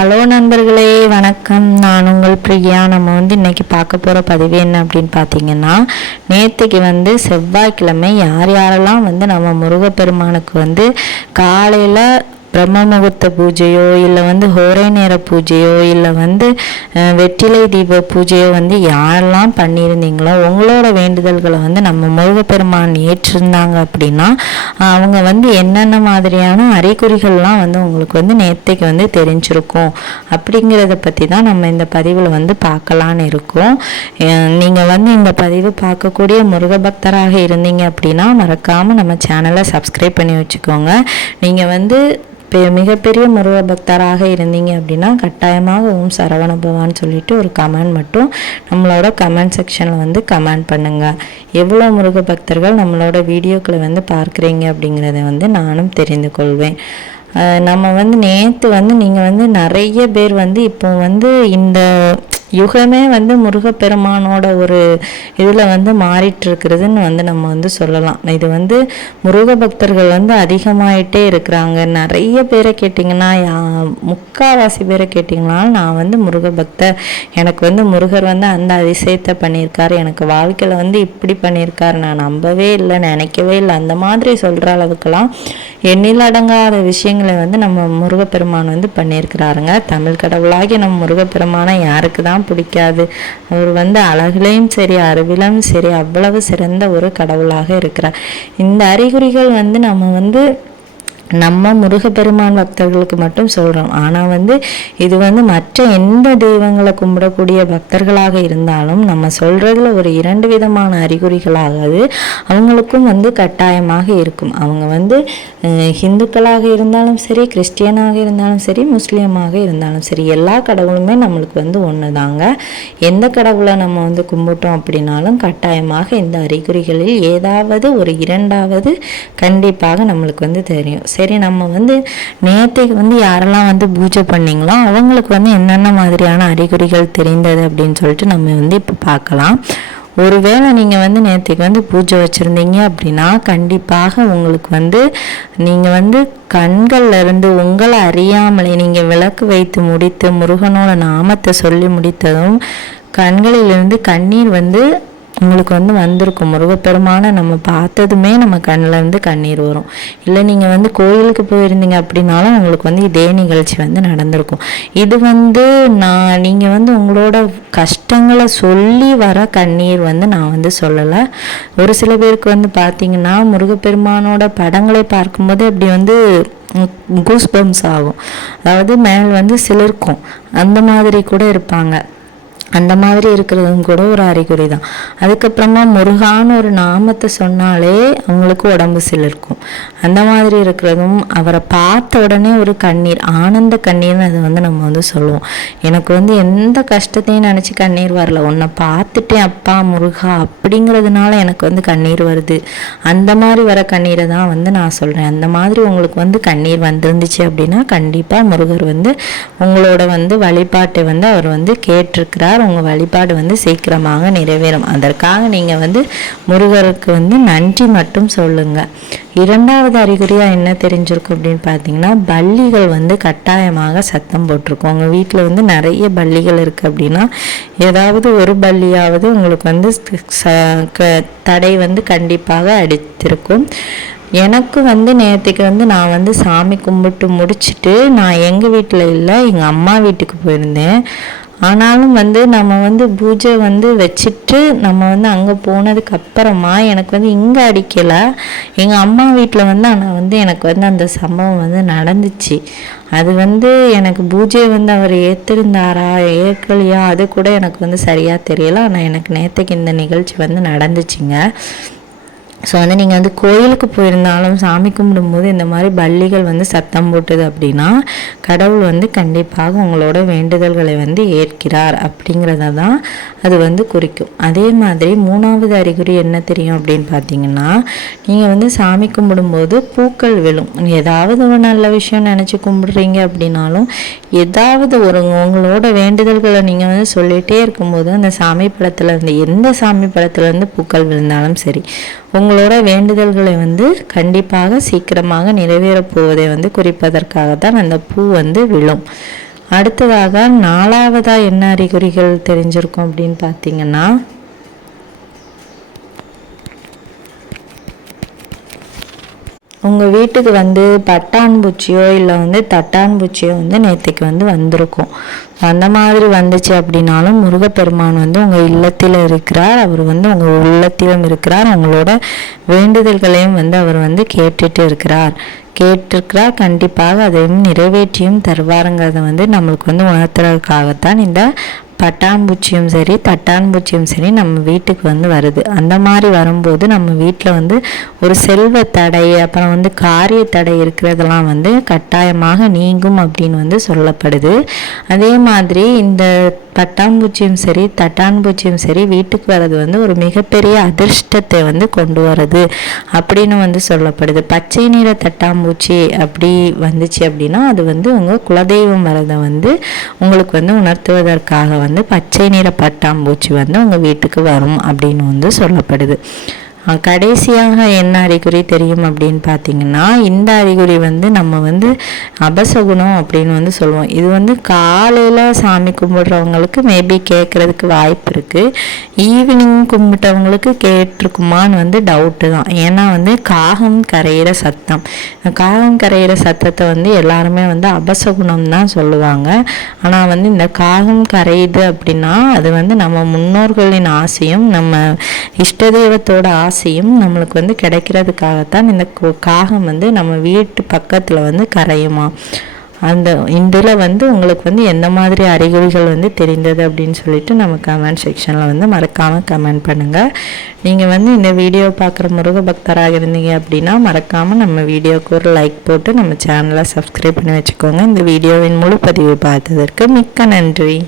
Hello நண்பர்களே, வணக்கம். நான் உங்கள் பிரியா. நம்ம இன்றைக்கி பார்க்க போகிற பதிவு என்ன அப்படின்னு பார்த்தீங்கன்னா, நேற்றுக்கு செவ்வாய்க்கிழமை யாரெல்லாம் நம்ம முருகப்பெருமானுக்கு காலையில் பிரம்ம முகூர்த்த பூஜையோ இல்லை ஹோரை நேர பூஜையோ இல்லை வெற்றிலை தீப பூஜையோ யாரெல்லாம் பண்ணியிருந்தீங்களோ உங்களோட வேண்டுதல்களை நம்ம முருகப்பெருமான் ஏற்றிருந்தாங்க அப்படின்னா அவங்க என்னென்ன மாதிரியான அறிகுறிகள்லாம் உங்களுக்கு நேற்றைக்கு தெரிஞ்சிருக்கும் அப்படிங்கிறத பற்றி தான் நம்ம இந்த பதிவில் பார்க்கலான்னு இருக்கோம். நீங்கள் இந்த பதிவு பார்க்கக்கூடிய முருக பக்தராக இருந்தீங்க அப்படின்னா மறக்காமல் நம்ம சேனலை சப்ஸ்கிரைப் பண்ணி வச்சுக்கோங்க. நீங்கள் மிகப்பெரிய முருக பக்தராக இருந்தீங்க அப்படின்னா கட்டாயமாக ஓம் சரவண பவான்னு சொல்லிட்டு ஒரு கமெண்ட் மட்டும் நம்மளோட கமெண்ட் செக்ஷனில் கமெண்ட் பண்ணுங்கள். எவ்வளோ முருக பக்தர்கள் நம்மளோட வீடியோக்களை பார்க்குறீங்க அப்படிங்கிறத நானும் தெரிந்து கொள்வேன். நம்ம நேற்று நீங்கள் நிறைய பேர் இப்போ இந்த யுகமே முருகப்பெருமானோட ஒரு இதில் மாறிட்டுருக்குறதுன்னு நம்ம சொல்லலாம். இது முருக பக்தர்கள் அதிகமாயிட்டே இருக்கிறாங்க. நிறைய பேரை கேட்டிங்கன்னா, முக்கால்வாசி பேரை கேட்டிங்கன்னா நான் முருக பக்தர், எனக்கு முருகர் அந்த அதிசயத்தை பண்ணியிருக்காரு, எனக்கு வாழ்க்கையில் இப்படி பண்ணியிருக்காரு, நான் நம்பவே இல்லை, நினைக்கவே இல்லை, அந்த மாதிரி சொல்கிற அளவுக்கெல்லாம் எண்ணில் அடங்காத விஷயங்களை நம்ம முருகப்பெருமான் பண்ணியிருக்கிறாருங்க. தமிழ் கடவுளாகி நம்ம முருகப்பெருமானை யாருக்கு தான் பிடிக்காது? அவர் அழகுலையும் சரி அறிவிலும் சரி அவ்வளவு சிறந்த ஒரு கடவுளாக இருக்கிறார். இந்த அறிகுறிகள் நம்ம முருகப்பெருமான் பக்தர்களுக்கு மட்டும் சொல்கிறோம். ஆனால் இது மற்ற எந்த தெய்வங்களை கும்பிடக்கூடிய பக்தர்களாக இருந்தாலும் நம்ம சொல்கிறதுல ஒரு 2 விதமான அறிகுறிகளாகாது அவங்களுக்கும் கட்டாயமாக இருக்கும். அவங்க ஹிந்துக்களாக இருந்தாலும் சரி, கிறிஸ்டியனாக இருந்தாலும் சரி, முஸ்லீமாக இருந்தாலும் சரி, எல்லா கடவுளுமே நம்மளுக்கு ஒன்று தாங்க. எந்த கடவுளை நம்ம கும்பிட்டோம் அப்படின்னாலும் கட்டாயமாக இந்த அறிகுறிகளில் ஏதாவது ஒரு 2வது கண்டிப்பாக நம்மளுக்கு தெரியும். சரி, நம்ம நேற்றுக்கு யாரெல்லாம் பூஜை பண்ணிங்களோ அவங்களுக்கு என்னென்ன மாதிரியான அறிகுறிகள் தெரிந்தது அப்படின்னு சொல்லிட்டு நம்ம இப்போ பார்க்கலாம். ஒருவேளை நீங்கள் நேற்றுக்கு பூஜை வச்சுருந்தீங்க அப்படின்னா கண்டிப்பாக உங்களுக்கு நீங்கள் கண்கள்ல இருந்து உங்களை அறியாமலே நீங்கள் விளக்கு வைத்து முடித்து முருகனோட நாமத்தை சொல்லி முடித்ததும் கண்களிலிருந்து கண்ணீர் உங்களுக்கு வந்திருக்கும். முருகப்பெருமானை நம்ம பார்த்ததுமே நம்ம கண்ணிலேருந்து கண்ணீர் வரும். இல்லை நீங்கள் கோயிலுக்கு போயிருந்தீங்க அப்படின்னாலும் உங்களுக்கு இதே நிகழ்ச்சி நடந்திருக்கும். இது நீங்கள் உங்களோட கஷ்டங்களை சொல்லி வர கண்ணீர் நான் சொல்லலை. ஒரு சில பேருக்கு பார்த்தீங்கன்னா முருகப்பெருமானோட படங்களை பார்க்கும்போது அப்படி கூஸ் பம்ஸ் ஆகும், அதாவது மேல் சிலிர்க்கும், அந்த மாதிரி கூட இருப்பாங்க. அந்த மாதிரி இருக்கிறதும் கூட ஒரு அறிகுறி தான். அதுக்கப்புறமா முருகான்னு ஒரு நாமத்தை சொன்னாலே அவங்களுக்கு உடம்பு சிலிர்க்கும். அந்த மாதிரி இருக்கிறதும், அவரை பார்த்த உடனே ஒரு கண்ணீர், ஆனந்த கண்ணீர்னு அதை நம்ம சொல்லுவோம். எனக்கு எந்த கஷ்டத்தையும் நினச்சி கண்ணீர் வரல, உன்னை பார்த்துட்டேன் அப்பா முருகா அப்படிங்கிறதுனால எனக்கு கண்ணீர் வருது, அந்த மாதிரி வர கண்ணீரை தான் நான் சொல்கிறேன். அந்த மாதிரி உங்களுக்கு கண்ணீர் வந்துருந்துச்சு அப்படின்னா கண்டிப்பாக முருகர் உங்களோட வழிபாட்டை அவர் கேட்டிருக்கிறார். உங்கள் வழிபாடு சீக்கிரமாக நிறைவேறும். அதற்காக நீங்கள் முருகருக்கு நன்றி மட்டும் சொல்லுங்கள். 2வது அறிகுறியாக என்ன தெரிஞ்சிருக்கும் அப்படின்னு பார்த்தீங்கன்னா, பல்லிகள் கட்டாயமாக சத்தம் போட்டிருக்கும். உங்கள் வீட்டில் நிறைய பல்லிகள் இருக்குது அப்படின்னா ஏதாவது ஒரு பல்லியாவது உங்களுக்கு தடை கண்டிப்பாக அடித்திருக்கும். எனக்கு நேற்றுக்கு நான் சாமி கும்பிட்டு முடிச்சுட்டு நான் எங்கள் வீட்டில் இல்லை, எங்கள் அம்மா வீட்டுக்கு போயிருந்தேன். ஆனாலும் நம்ம பூஜை வச்சுட்டு நம்ம அங்கே போனதுக்கு அப்புறமா எனக்கு இங்கே அடிக்கலை, எங்கள் அம்மா வீட்டில் ஆனால் எனக்கு அந்த சம்பவம் நடந்துச்சு. அது எனக்கு பூஜை அவர் ஏற்றிருந்தாரா ஏற்கலையா அது கூட எனக்கு சரியாக தெரியலை. ஆனால் எனக்கு நேற்றுக்கு இந்த நிகழ்ச்சி நடந்துச்சுங்க. ஸோ நீங்கள் கோயிலுக்கு போயிருந்தாலும் சாமி கும்பிடும்போது இந்த மாதிரி பல்லிகள் சத்தம் போட்டுது அப்படின்னா கடவுள் கண்டிப்பாக உங்களோட வேண்டுதல்களை ஏற்கிறார் அப்படிங்கிறத தான் அது குறிக்கும். அதே மாதிரி 3வது அறிகுறி என்ன தெரியும் அப்படின்னு பார்த்தீங்கன்னா, நீங்கள் சாமி கும்பிடும்போது பூக்கள் விழும். ஏதாவது ஒரு நல்ல விஷயம் நினச்சி கும்பிடுறீங்க அப்படின்னாலும் ஏதாவது ஒரு உங்களோட வேண்டுதல்களை நீங்கள் சொல்லிகிட்டே இருக்கும்போது அந்த சாமி படத்துலேருந்து எந்த சாமி படத்துலேருந்து பூக்கள் விழுந்தாலும் சரி உங்களோட வேண்டுதல்களை கண்டிப்பாக சீக்கிரமாக நிறைவேறப் போவதை குறிப்பதற்காக தான் அந்த பூ விழும். அடுத்ததாக 4வதா என்ன அறிகுறிகள் தெரிஞ்சிருக்கும் அப்படின்னு பார்த்தீங்கன்னா, உங்கள் வீட்டுக்கு வந்து பட்டான்பூச்சியோ இல்லை வந்து தட்டான்பூச்சியோ வந்து நேற்றுக்கு வந்து வந்திருக்கும். அந்த மாதிரி வந்துச்சு அப்படின்னாலும் முருகப்பெருமான் வந்து உங்கள் இல்லத்தில் இருக்கிறார். அவர் வந்து உங்கள் உள்ளத்திலும் இருக்கிறார். உங்களோட வேண்டுதல்களையும் வந்து அவர் வந்து கேட்டிருக்கிறார். கண்டிப்பாக அதையும் நிறைவேற்றியும் தருவாருங்கிறத வந்து நம்மளுக்கு வந்து உணர்த்துறதுக்காகத்தான் இந்த பட்டான்பூச்சியும் சரி தட்டான்பூச்சியும் சரி நம்ம வீட்டுக்கு வந்து வருது. அந்த மாதிரி வரும்போது நம்ம வீட்டில் வந்து ஒரு செல்வ தடை, அப்புறம் வந்து காரிய தடை இருக்கிறதெல்லாம் வந்து கட்டாயமாக நீங்கும் அப்படின்னு வந்து சொல்லப்படுது. அதே மாதிரி இந்த பட்டாம்பூச்சியும் சரி தட்டான்பூச்சியும் சரி வீட்டுக்கு வர்றது வந்து ஒரு மிகப்பெரிய அதிர்ஷ்டத்தை வந்து கொண்டு வர்றது அப்படின்னு வந்து சொல்லப்படுது. பச்சை நிற தட்டாம்பூச்சி அப்படி வந்துச்சு அப்படின்னா அது வந்து உங்கள் குலதெய்வம் வரதை வந்து உங்களுக்கு வந்து உணர்த்துவதற்காக வந்து பச்சை நிற பட்டாம்பூச்சி வந்து உங்கள் வீட்டுக்கு வரும் அப்படின்னு வந்து சொல்லப்படுது. கடைசியாக என்ன அறிகுறி தெரியும் அப்படின்னு பார்த்தீங்கன்னா, இந்த அறிகுறி வந்து நம்ம வந்து அபசகுணம் அப்படின்னு வந்து சொல்லுவோம். இது வந்து காலையில் சாமி கும்பிடுறவங்களுக்கு மேபி கேட்குறதுக்கு வாய்ப்பு இருக்குது. ஈவினிங் கும்பிட்டவங்களுக்கு கேட்டிருக்குமான்னு வந்து டவுட்டு தான். ஏன்னா வந்து காகம் கரையிற சத்தத்தை வந்து எல்லாருமே வந்து அபசகுணம் தான் சொல்லுவாங்க. ஆனால் வந்து இந்த காகம் கரையுது அப்படின்னா அது வந்து நம்ம முன்னோர்களின் ஆசையும் நம்ம இஷ்டதெய்வத்தோட ஆசையும் நம்மளுக்கு வந்து கிடைக்கிறதுக்காகத்தான் இந்த காகம் வந்து நம்ம வீட்டு பக்கத்தில் வந்து கரையுமா. இதில் வந்து உங்களுக்கு வந்து எந்த மாதிரி அறிகுறிகள் வந்து தெரிந்தது அப்படின்னு சொல்லிட்டு நம்ம கமெண்ட் செக்ஷனில் வந்து மறக்காமல் கமெண்ட் பண்ணுங்கள். நீங்கள் வந்து இந்த வீடியோ பார்க்குற முருக பக்தராக இருந்தீங்க அப்படின்னா மறக்காமல் நம்ம வீடியோவுக்கு ஒரு லைக் போட்டு நம்ம சேனலை சப்ஸ்கிரைப் பண்ணி வச்சுக்கோங்க. இந்த வீடியோவின் முழு பதிவு பார்த்ததற்கு மிக்க நன்றி.